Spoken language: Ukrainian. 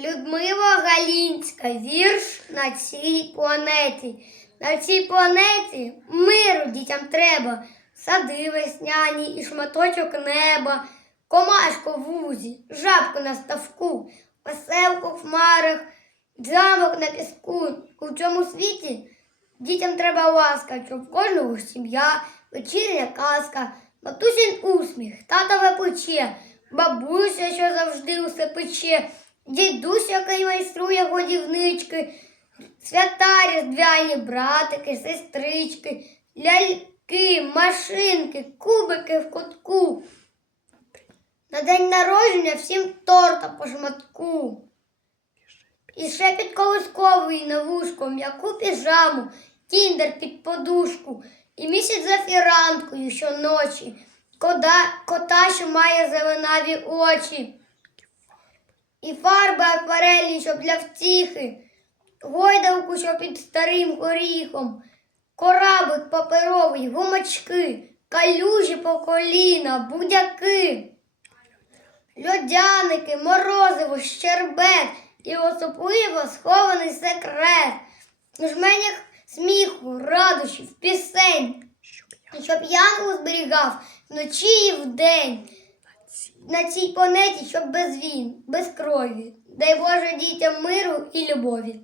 Людмила Галінська, вірш на цій планеті. На цій планеті миру дітям треба, сади весняні і шматочок неба, комашко в вузі, жабку на ставку, веселку в хмарах, замок на піску. У цьому світі дітям треба ласка, щоб в кожного сім'я, вечірня казка, матусін усміх, татове плече, бабуся, що завжди усе пече, дідусь, який майструє годівнички, свята різдвяні братики, сестрички, ляльки, машинки, кубики в кутку. На день народження всім торта по шматку. І ще під колисковий на вушко, м'яку піжаму, кіндер під подушку, і місяць за фіранкою щоночі, кода, кота, що має зеленаві очі, і фарби акварельні, що для втіхи, гойдалку, що під старим горіхом, кораблик паперовий, гумачки, калюжі по коліна, будяки. Льодяники, морозиво, щербет. І особливо схований секрет. У жменях сміху, радощів, пісень, щоб янгол зберігав вночі і вдень. На цій планеті, щоб без війн, без крові. Дай Боже дітям миру і любові.